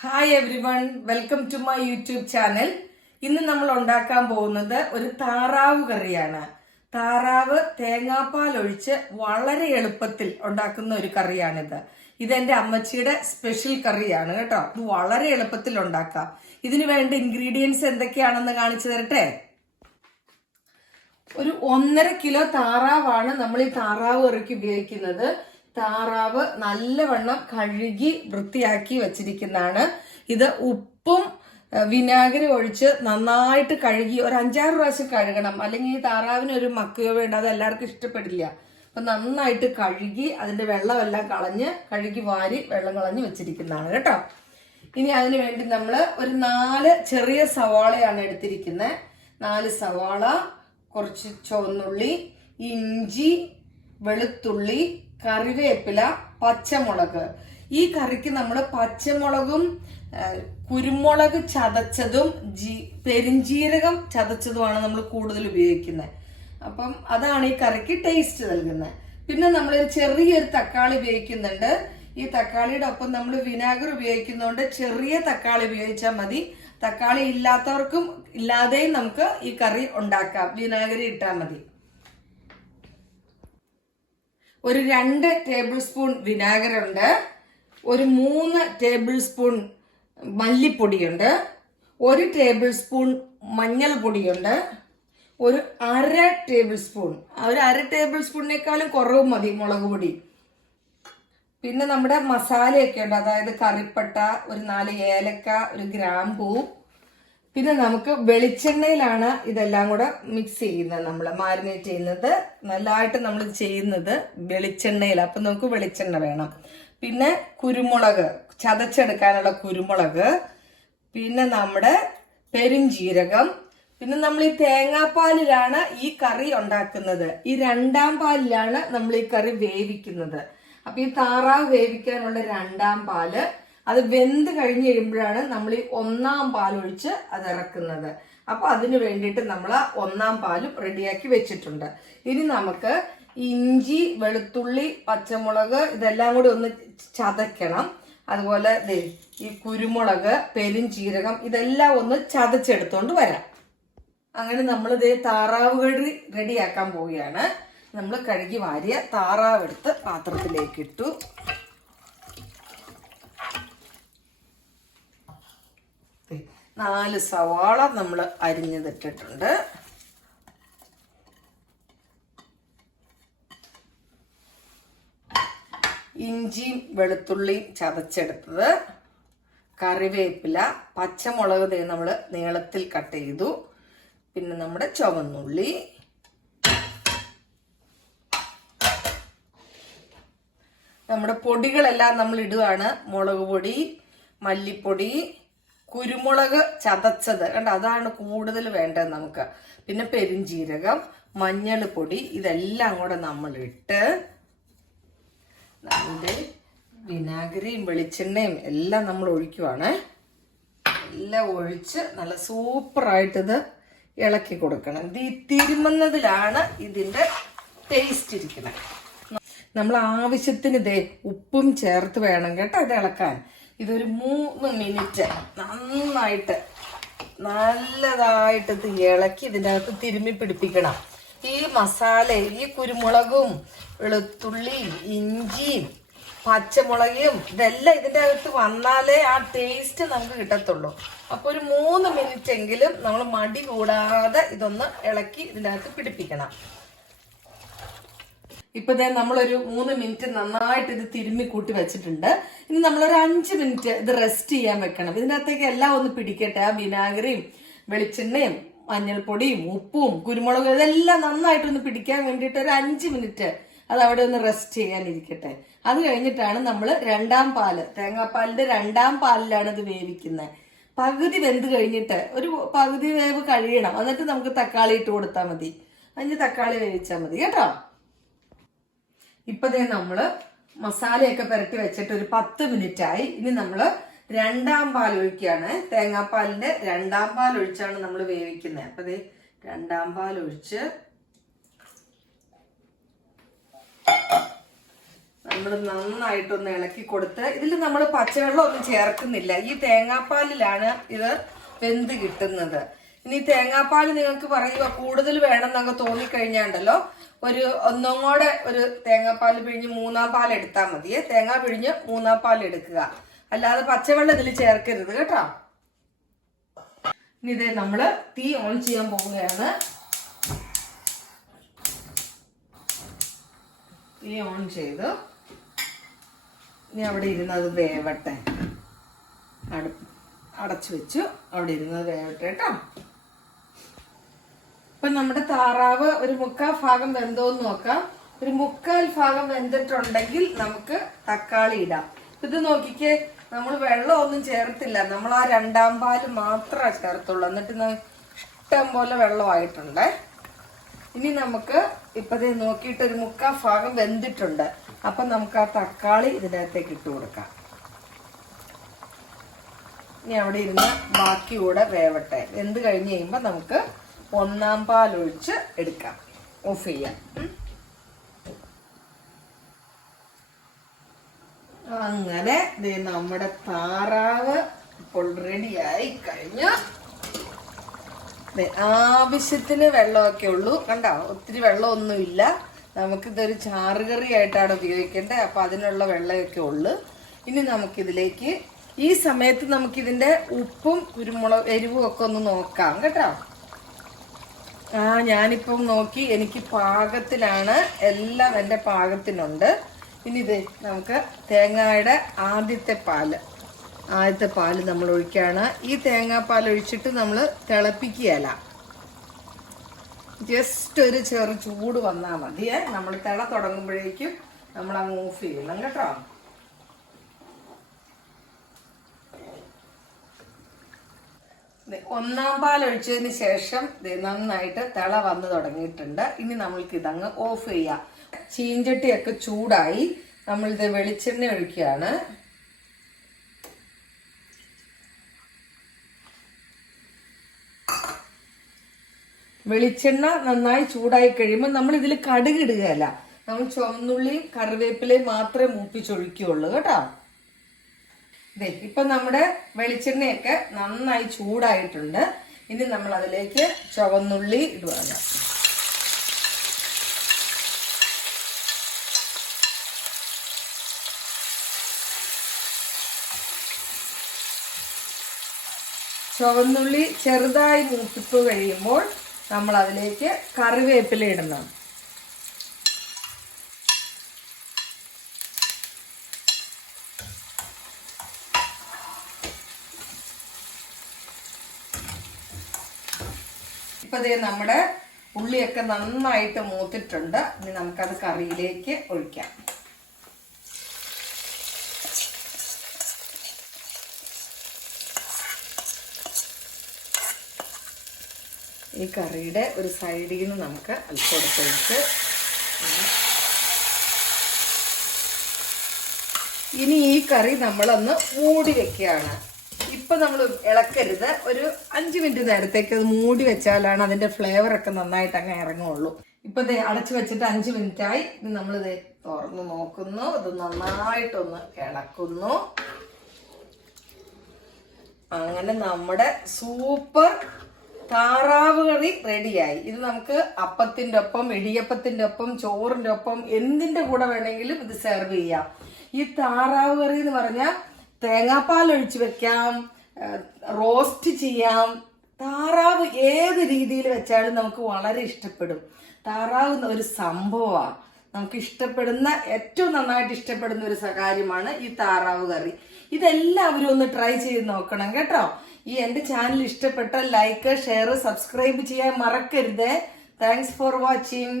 Hi everyone, welcome to my YouTube channel. ഇന്ന് നമ്മൾ ഉണ്ടാക്കാൻ പോകുന്നത് ഒരു താറാവ് കറിയാണ്. താറാവ് തേങ്ങാപ്പാൽ ഒഴിച്ച് വളരെ എളുപ്പത്തിൽ ഉണ്ടാക്കുന്ന ഒരു കറിയാണിത്. ഇതെന്റെ അമ്മച്ചിയുടെ സ്പെഷ്യൽ കറിയാണ് കേട്ടോ. ഇത് വളരെ എളുപ്പത്തിൽ ഉണ്ടാക്കാം. ഇതിന് വേണ്ട ഇൻഗ്രീഡിയൻസ് എന്തൊക്കെയാണെന്ന് കാണിച്ചു തരട്ടെ. ഒരു 1.5 കിലോ താറാവാണ് നമ്മൾ ഈ താറാവ് കറിക്ക് ഉപയോഗിക്കുന്നത്. താറാവ് നല്ലവണ്ണം കഴുകി വൃത്തിയാക്കി വെച്ചിരിക്കുന്നതാണ്. ഇത് ഉപ്പും വിനാഗിരി ഒഴിച്ച് നന്നായിട്ട് കഴുകി ഒരു 5-6 പ്രാവശ്യം കഴുകണം, അല്ലെങ്കിൽ ഈ താറാവിന് ഒരു മക്കയോ വേണ്ട, അത് എല്ലാവർക്കും ഇഷ്ടപ്പെടില്ല. അപ്പൊ നന്നായിട്ട് കഴുകി അതിന്റെ വെള്ളമെല്ലാം കളഞ്ഞ് കഴുകി വാരി വെള്ളം കളഞ്ഞ് വെച്ചിരിക്കുന്നതാണ് കേട്ടോ. ഇനി അതിന് വേണ്ടി നമ്മൾ ഒരു 4 ചെറിയ സവാളയാണ് എടുത്തിരിക്കുന്നത്. 4 സവാള, കുറച്ച് ചുവന്നുള്ളി, ഇഞ്ചി, വെളുത്തുള്ളി, കറിവേപ്പില, പച്ചമുളക്. ഈ കറിക്ക് നമ്മൾ പച്ചമുളകും കുരുമുളക് ചതച്ചതും പെരിഞ്ജീരകം ചതച്ചതുമാണ് നമ്മൾ കൂടുതൽ ഉപയോഗിക്കുന്നത്. അപ്പം അതാണ് ഈ കറിക്ക് ടേസ്റ്റ് നൽകുന്നത്. പിന്നെ നമ്മളൊരു ചെറിയൊരു തക്കാളി ഉപയോഗിക്കുന്നുണ്ട്. ഈ തക്കാളിയുടെ ഒപ്പം നമ്മൾ വിനാഗിരി ഉപയോഗിക്കുന്നതുകൊണ്ട് ചെറിയ തക്കാളി ഉപയോഗിച്ചാൽ മതി. തക്കാളി ഇല്ലാത്തവർക്കും ഇല്ലാതെയും നമുക്ക് ഈ കറി ഉണ്ടാക്കാം. വിനാഗിരി ഇട്ടാൽ മതി. ഒരു 2 ടേബിൾ സ്പൂൺ വിനാഗിരി ഉണ്ട്, ഒരു 3 ടേബിൾ സ്പൂൺ മല്ലിപ്പൊടിയുണ്ട്, 1 ടേബിൾ സ്പൂൺ മഞ്ഞൾപ്പൊടിയുണ്ട്, ഒരു 1/2 ടേബിൾ സ്പൂൺ, ഒരു 1/2 ടേബിൾ സ്പൂണിനേക്കാളും കുറവ് മതി മുളക് പൊടി. പിന്നെ നമ്മുടെ മസാലയൊക്കെ ഉണ്ട്, അതായത് കറിപ്പട്ട, ഒരു 4 ഏലക്ക, ഒരു ഗ്രാമ്പൂ. പിന്നെ നമുക്ക് വെളിച്ചെണ്ണയിലാണ് ഇതെല്ലാം കൂടെ മിക്സ് ചെയ്യുന്നത്, നമ്മൾ മാരിനേറ്റ് ചെയ്യുന്നത്. നല്ലതായിട്ട് നമ്മൾ ചെയ്യുന്നത് വെളിച്ചെണ്ണയിൽ. അപ്പം നമുക്ക് വെളിച്ചെണ്ണ വേണം. പിന്നെ കുരുമുളക്, ചതച്ചെടുക്കാനുള്ള കുരുമുളക്, പിന്നെ നമ്മുടെ പെരുംജീരകം. പിന്നെ നമ്മൾ ഈ തേങ്ങാപ്പാലിലാണ് ഈ കറി ഉണ്ടാക്കുന്നത്. ഈ 2ാം പാലിലാണ് നമ്മൾ ഈ കറി വേവിക്കുന്നത്. അപ്പൊ ഈ താറാവ് വേവിക്കാനുള്ള 2ാം പാല്, അത് വെന്ത് കഴിഞ്ഞ് കഴിയുമ്പോഴാണ് നമ്മൾ ഈ 1ാം പാലൊഴിച്ച് അത് ഇറക്കുന്നത്. അപ്പൊ അതിന് വേണ്ടിയിട്ട് നമ്മൾ 1ാം പാലും റെഡിയാക്കി വെച്ചിട്ടുണ്ട്. ഇനി നമുക്ക് ഇഞ്ചി, വെളുത്തുള്ളി, പച്ചമുളക് ഇതെല്ലാം കൂടി ഒന്ന് ചതയ്ക്കണം. അതുപോലെ ഈ കുരുമുളക്, പെരുംജീരകം ഇതെല്ലാം ഒന്ന് ചതച്ചെടുത്തോണ്ട് വരാം. അങ്ങനെ നമ്മൾ താറാവ് കറി റെഡിയാക്കാൻ പോവുകയാണ്. നമ്മൾ കഴുകി വാരിയ താറാവ് എടുത്ത് പാത്രത്തിലേക്ക് ഇട്ടു. നാല് സവാള നമ്മൾ അരിഞ്ഞതിട്ടിട്ടുണ്ട്. ഇഞ്ചിയും വെളുത്തുള്ളിയും ചതച്ചെടുത്തത്, കറിവേപ്പില, പച്ചമുളക് നമ്മൾ നീളത്തിൽ കട്ട് ചെയ്തു, പിന്നെ നമ്മുടെ ചുവന്നുള്ളി, നമ്മുടെ പൊടികളെല്ലാം നമ്മൾ ഇടുകയാണ്. മുളക് പൊടി, മല്ലിപ്പൊടി, കുരുമുളക് ചതച്ചത് കണ്ട, അതാണ് കൂടുതൽ വേണ്ടത് നമുക്ക്. പിന്നെ പെരുംജീരകം, മഞ്ഞൾ പൊടി, ഇതെല്ലാം കൂടെ നമ്മൾ ഇട്ട് നമ്മുടെ വിനാഗിരിയും വെളിച്ചെണ്ണയും എല്ലാം നമ്മൾ ഒഴിക്കുവാണ്. എല്ലാം ഒഴിച്ച് നല്ല സൂപ്പറായിട്ട് ഇത് ഇളക്കി കൊടുക്കണം. ഇത് ഈ തിരുമുന്നതിലാണ് ഇതിന്റെ ടേസ്റ്റ് ഇരിക്കുന്നത്. നമ്മൾ ആവശ്യത്തിന് ഉപ്പും ചേർത്ത് വേണം കേട്ടോ ഇത് ഇളക്കാൻ. ഇതൊരു 3 മിനിറ്റ് നല്ലതായിട്ട് ഇത് ഇളക്കി ഇതിൻ്റെ അകത്ത് തിരുമ്മി പിടിപ്പിക്കണം. ഈ മസാല, ഈ കുരുമുളകും വെളുത്തുള്ളിയും ഇഞ്ചിയും പച്ചമുളകും ഇതെല്ലാം ഇതിൻ്റെ അകത്ത് വന്നാലേ ആ ടേസ്റ്റ് നമുക്ക് കിട്ടത്തുള്ളൂ. അപ്പോൾ ഒരു 3 മിനിറ്റ് എങ്കിലും നമ്മൾ മടി കൂടാതെ ഇതൊന്ന് ഇളക്കി ഇതിൻ്റെ അകത്ത് പിടിപ്പിക്കണം. ഇപ്പൊ നമ്മളൊരു 3 മിനിറ്റ് നന്നായിട്ട് ഇത് തിരുമ്മി കൂട്ടി വെച്ചിട്ടുണ്ട്. ഇനി നമ്മളൊരു 5 മിനിറ്റ് ഇത് റെസ്റ്റ് ചെയ്യാൻ വെക്കണം. ഇതിനകത്തേക്ക് എല്ലാം ഒന്ന് പിടിക്കട്ടെ. ആ വിനാഗിരിയും വെളിച്ചെണ്ണയും മഞ്ഞൾപ്പൊടിയും ഉപ്പും കുരുമുളകും ഇതെല്ലാം നന്നായിട്ടൊന്ന് പിടിക്കാൻ വേണ്ടിയിട്ട് ഒരു 5 മിനിറ്റ് അത് അവിടെ ഒന്ന് റെസ്റ്റ് ചെയ്യാനിരിക്കട്ടെ. അത് കഴിഞ്ഞിട്ടാണ് നമ്മൾ 2ാം പാല്, തേങ്ങാപ്പാലിന്റെ 2ാം പാലിലാണ് ഇത് വേവിക്കുന്നത്. പകുതി വെന്ത് കഴിഞ്ഞിട്ട് ഒരു പകുതി വേവ് കഴിയണം. എന്നിട്ട് നമുക്ക് തക്കാളി ഇട്ട് കൊടുത്താൽ മതി. 5 തക്കാളി വേവിച്ചാൽ മതി കേട്ടോ. ഇപ്പൊ നമ്മള് മസാലയൊക്കെ പുരട്ടി വെച്ചിട്ട് ഒരു 10 മിനിറ്റ് ആയി. ഇനി നമ്മള് 2ാം പാൽ ഒഴിക്കുകയാണ്. തേങ്ങാപ്പാലിന്റെ 2ാം പാൽ ഒഴിച്ചാണ് നമ്മൾ വേവിക്കുന്നത്. അപ്പൊ 2ാം പാൽ ഒഴിച്ച് നമ്മൾ നന്നായിട്ടൊന്ന് ഇളക്കി കൊടുത്ത് ഇതിൽ നമ്മൾ പച്ചവെള്ളം ഒന്നും ചേർക്കുന്നില്ല. ഈ തേങ്ങാപ്പാലിലാണ് ഇത് വെന്ത് കിട്ടുന്നത്. ഇനി തേങ്ങാപ്പാൽ നിങ്ങൾക്ക് പറയുക കൂടുതൽ വേണമെന്നൊക്കെ തോന്നിക്കഴിഞ്ഞാണ്ടല്ലോ ഒന്നും കൂടെ ഒരു തേങ്ങാപ്പാൽ പിഴിഞ്ഞ് 3-ാം പാൽ എടുത്താൽ മതിയേ. തേങ്ങ പിഴിഞ്ഞ് 3-ാം പാൽ എടുക്കുക. അല്ലാതെ പച്ചവെള്ളം ഇതിൽ ചേർക്കരുത് കേട്ടോ. ഇനി ഇതേ നമ്മള് തീ ഓൺ ചെയ്യാൻ പോവുകയാണ്. തീ ഓൺ ചെയ്തു. ഇനി അവിടെ ഇരുന്നത് വേവട്ടെ. അടച്ചു വെച്ചു. അവിടെ ഇരുന്നത് വേവട്ടെ കേട്ടോ. ഇപ്പൊ നമ്മുടെ താറാവ് ഒരു 1/4 ഭാഗം വെന്തോന്ന് നോക്കാം. ഒരു 1/4 ഭാഗം വെന്തിട്ടുണ്ടെങ്കിൽ നമുക്ക് തക്കാളി ഇടാം. ഇത് നോക്കിക്കേ, നമ്മൾ വെള്ളം ഒന്നും ചേർത്തില്ല. നമ്മൾ ആ 2-ാം പാല് മാത്രമേ ചേർത്തുള്ളൂ. എന്നിട്ട് ഇഷ്ടം പോലെ വെള്ളമായിട്ടുണ്ടേ. ഇനി നമുക്ക് ഇപ്പതേ നോക്കിയിട്ട് ഒരു 1/4 ഭാഗം വെന്തിട്ടുണ്ട്. അപ്പൊ നമുക്ക് ആ തക്കാളി ഇതിനകത്തേക്ക് ഇട്ട് കൊടുക്കാം. ഇനി അവിടെ ഇരുന്ന് ബാക്കി കൂടെ വേവട്ടെ. വെന്ത് കഴിഞ്ഞ് കഴിയുമ്പോൾ നമുക്ക് 1-ാം പാൽ ഒഴിച്ച് എടുക്കാം. ഓഫ് ചെയ്യാം. അങ്ങനെ നമ്മുടെ താറാവ് ഇപ്പോൾ റെഡിയായി കഴിഞ്ഞു. ആവശ്യത്തിന് വെള്ളമൊക്കെ ഉള്ളൂ. കണ്ടോ, ഒത്തിരി വെള്ളമൊന്നുമില്ല. നമുക്കിതൊരു ചാറുകറി ആയിട്ടാണ് ഉപയോഗിക്കേണ്ടത്. അപ്പൊ അതിനുള്ള വെള്ളമൊക്കെ ഉള്ളു. ഇനി നമുക്കിതിലേക്ക് ഈ സമയത്ത് നമുക്കിതിന്റെ ഉപ്പും കുരുമുളക് എരിവും ഒക്കെ ഒന്ന് നോക്കാം കേട്ടോ. ഞാനിപ്പം നോക്കി, എനിക്ക് പാകത്തിലാണ്. എല്ലാം എൻ്റെ പാകത്തിനുണ്ട്. ഇനി ഇത് നമുക്ക് തേങ്ങയുടെ ആദ്യത്തെ പാല് നമ്മൾ ഒഴിക്കുകയാണ്. ഈ തേങ്ങാപ്പാൽ ഒഴിച്ചിട്ട് നമ്മൾ തിളപ്പിക്കുകയല്ല. ജസ്റ്റ് ഒരു ചെറു ചൂട് വന്നാൽ മതിയേ. നമ്മൾ തിള തുടങ്ങുമ്പോഴേക്കും നമ്മൾ അങ്ങ് ഓഫ് ചെയ്യണം കേട്ടോ. ഒന്നാം പാൽ ഒഴിച്ചതിന് ശേഷം നന്നായിട്ട് തിള വന്ന് തുടങ്ങിയിട്ടുണ്ട്. ഇനി നമ്മൾക്ക് ഇതങ്ങ് ഓഫ് ചെയ്യാം. ചീഞ്ചട്ടിയൊക്കെ ചൂടായി. നമ്മളിത് വെളിച്ചെണ്ണ ഒഴിക്കുകയാണ്. വെളിച്ചെണ്ണ നന്നായി ചൂടായി കഴിയുമ്പോൾ നമ്മൾ ഇതിൽ കടുക് ഇടുകയല്ല. നമ്മൾ ചുവന്നുള്ളിയും കറിവേപ്പിലയും മാത്രമേ മൂപ്പിച്ചൊഴിക്കുകയുള്ളൂ കേട്ടോ. ഇപ്പൊ നമ്മുടെ വെളിച്ചെണ്ണയൊക്കെ നന്നായി ചൂടായിട്ടുണ്ട്. ഇനി നമ്മൾ അതിലേക്ക് ചുവന്നുള്ളി ഇടുകയാണ്. ചുവന്നുള്ളി ചെറുതായി മൂപ്പിപ്പ് കഴിയുമ്പോൾ നമ്മൾ അതിലേക്ക് കറിവേപ്പില ഇടണം. ഇപ്പൊ ദേ നമ്മുടെ ഉള്ളിയൊക്കെ നന്നായിട്ട് മൂത്തിട്ടുണ്ട്. ഇനി നമുക്കത് കറിയിലേക്ക് ഒഴിക്കാം. ഈ കറിയുടെ ഒരു സൈഡിൽ നിന്ന് നമുക്ക് അല്പം എടുത്തൊഴിച്ച് ഇനി ഈ കറി നമ്മളൊന്ന് മൂടി വെക്കുകയാണ്. ഇപ്പൊ നമ്മൾ ഇളക്കരുത്. ഒരു 5 മിനിറ്റ് നേരത്തേക്ക് അത് മൂടി വെച്ചാലാണ് അതിന്റെ ഫ്ലേവർ ഒക്കെ നന്നായിട്ട് അങ്ങ് ഇറങ്ങുള്ളൂ. ഇപ്പൊ ഇത് അടച്ചു വെച്ചിട്ട് 5 മിനിറ്റായി. ഇനി നമ്മളിത് തുറന്ന് നോക്കുന്നു. ഇത് നന്നായിട്ടൊന്ന് ഇളക്കുന്നു. അങ്ങനെ നമ്മുടെ സൂപ്പർ താറാവ് കറി റെഡിയായി. ഇത് നമുക്ക് അപ്പത്തിന്റെ ഒപ്പം, ഇടിയപ്പത്തിന്റെ ഒപ്പം, ചോറിന്റെ ഒപ്പം എന്തിന്റെ കൂടെ വേണമെങ്കിലും ഇത് സെർവ് ചെയ്യാം. ഈ താറാവ് കറി എന്ന് പറഞ്ഞാൽ തേങ്ങാപ്പാൽ ഒഴിച്ച് വെക്കാം, റോസ്റ്റ് ചെയ്യാം. താറാവ് ഏത് രീതിയിൽ വെച്ചാലും നമുക്ക് വളരെ ഇഷ്ടപ്പെടും. താറാവ് ഒരു സംഭവമാണ്. നമുക്ക് ഇഷ്ടപ്പെടുന്ന, ഏറ്റവും നന്നായിട്ട് ഇഷ്ടപ്പെടുന്ന ഒരു കാര്യമാണ് ഈ താറാവ് കറി. ഇതെല്ലാവരും ഒന്ന് ട്രൈ ചെയ്ത് നോക്കണം കേട്ടോ. ഈ എൻ്റെ ചാനൽ ഇഷ്ടപ്പെട്ട ലൈക്ക്, ഷെയർ, സബ്സ്ക്രൈബ് ചെയ്യാൻ മറക്കരുത്. Thanks for watching.